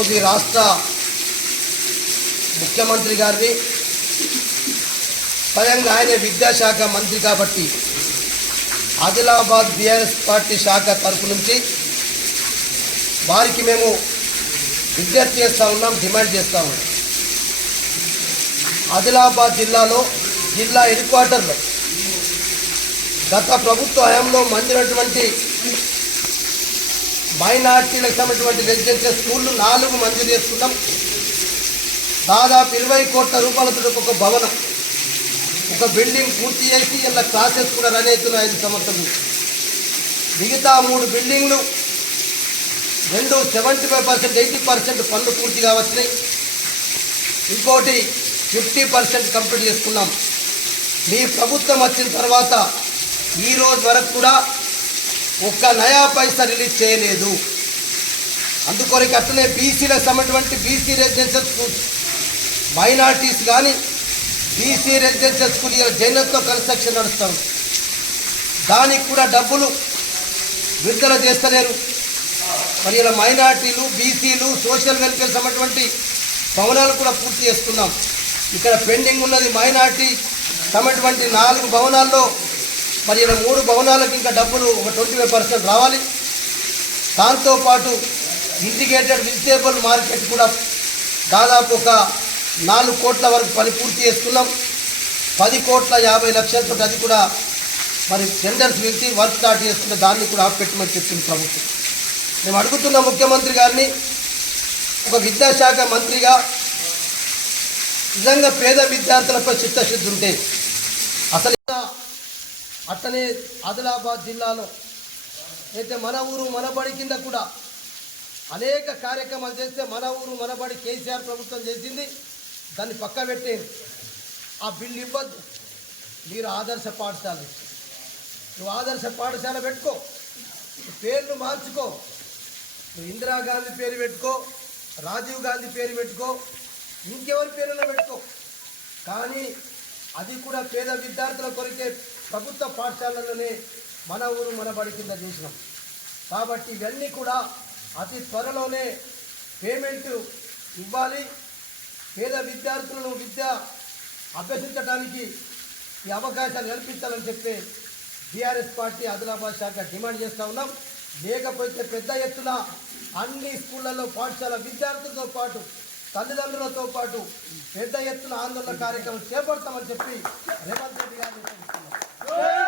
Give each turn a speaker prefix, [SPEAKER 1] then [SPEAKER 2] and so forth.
[SPEAKER 1] ఈరోజు ఈ రాష్ట్ర ముఖ్యమంత్రి గారిని స్వయంగా ఆయన విద్యాశాఖ మంత్రి కాబట్టి ఆదిలాబాద్ బీఆర్ఎస్ పార్టీ శాఖ తరఫు నుంచి వారికి మేము విజ్ఞప్తి చేస్తూ ఉన్నాం డిమాండ్ చేస్తూ ఉన్నాం. ఆదిలాబాద్ జిల్లాలో జిల్లా హెడ్ క్వార్టర్లో గత ప్రభుత్వ హయాంలో మందినటువంటి మైనార్టీలకు సంబంధించినటువంటి రెసిడెన్షియల్ స్కూళ్ళు నాలుగు మంజూరు చేసుకున్నాం. దాదాపు ఇరవై కోట్ల రూపాయలతో ఒక భవనం. ఒక బిల్డింగ్ పూర్తి చేసి ఇలా క్లాసెస్ కూడా రన్ అవుతున్నాయి ఐదు సంవత్సరాలు. మిగతా మూడు బిల్డింగ్లు రెండు seventy five percent eighty percent పనులు పూర్తిగా వచ్చినాయి. ఇంకోటి ఫిఫ్టీ పర్సెంట్ కంప్లీట్ చేసుకున్నాం. మీ ప్రభుత్వం వచ్చిన తర్వాత ఈ రోజు వరకు కూడా ఒక్క నయా పైసా రిలీజ్ చేయలేదు. అందుకొరకు అట్లనే బీసీలకు సంబంధించినటువంటి బీసీ రెసిడెన్షియల్ స్కూల్ మైనార్టీస్ కానీ బీసీ రెసిడెన్షియల్ స్కూల్ ఇలా జైనత్తో కన్స్ట్రక్షన్ నడుస్తాం. దానికి కూడా డబ్బులు విడుదల చేస్తలేరు. మరి ఇలా మైనార్టీలు బీసీలు సోషల్ వెల్ఫేర్ సంబంధించినటువంటి భవనాలు కూడా పూర్తి చేసుకున్నాం ఇక్కడ పెండింగ్ ఉన్నది మైనార్టీ సంబంధించినటువంటి నాలుగు భవనాల్లో మరి ఇరవై మూడు భవనాలకు ఇంకా డబ్బులు ఒక ట్వంటీ ఫైవ్ పర్సెంట్ రావాలి. దాంతోపాటు ఇంటిగ్రేటెడ్ వెజిటేబుల్ మార్కెట్ కూడా దాదాపు ఒక నాలుగు కోట్ల వరకు పని పూర్తి చేసుకున్నాం పది కోట్ల యాభై లక్షలతో అది కూడా మరి టెండర్స్ పిలిచి వర్క్ స్టార్ట్ చేసుకుంటే దాన్ని కూడా ఆపెట్టమని చెప్తుంది ప్రభుత్వం. మేము అడుగుతున్న ముఖ్యమంత్రి గారిని ఒక విద్యాశాఖ మంత్రిగా నిజంగా పేద విద్యార్థులపై చిత్తశుద్ధి ఉంటే అసలు అట్లనే అట్టనే ఆదిలాబాద్ జిల్లాలో అయితే మన ఊరు మనబడి కింద కూడా అనేక కార్యక్రమాలు చేస్తే మన ఊరు మనబడి కేసీఆర్ ప్రభుత్వం చేసింది. దాన్ని పక్క పెట్టేయండి ఆ బిల్లు ఇవ్వద్దు. మీరు ఆదర్శ పాఠశాల. నువ్వు ఆదర్శ పాఠశాల పెట్టుకో. పేర్లు మార్చుకో. నువ్వు ఇందిరాగాంధీ పేరు పెట్టుకో. రాజీవ్ గాంధీ పేరు పెట్టుకో. ఇంకెవరి పేరులో పెట్టుకో. కానీ అది కూడా పేద విద్యార్థుల కొరికే ప్రభుత్వ పాఠశాలలోనే మన ఊరు మన బడి కింద చేసినాం. కాబట్టి ఇవన్నీ కూడా అతి త్వరలోనే పేమెంట్ ఇవ్వాలి. పేద విద్యార్థులను విద్య అభ్యసించడానికి ఈ అవకాశాలు కల్పించాలని చెప్పి బీఆర్ఎస్ పార్టీ ఆదిలాబాద్ శాఖ డిమాండ్ చేస్తూ ఉన్నాం. లేకపోతే పెద్ద ఎత్తున అన్ని స్కూళ్ళల్లో పాఠశాల విద్యార్థులతో పాటు తల్లిదండ్రులతో పాటు పెద్ద ఎత్తున ఆందోళన కార్యక్రమం చేపడతామని చెప్పి రేవంత్ రెడ్డి గారు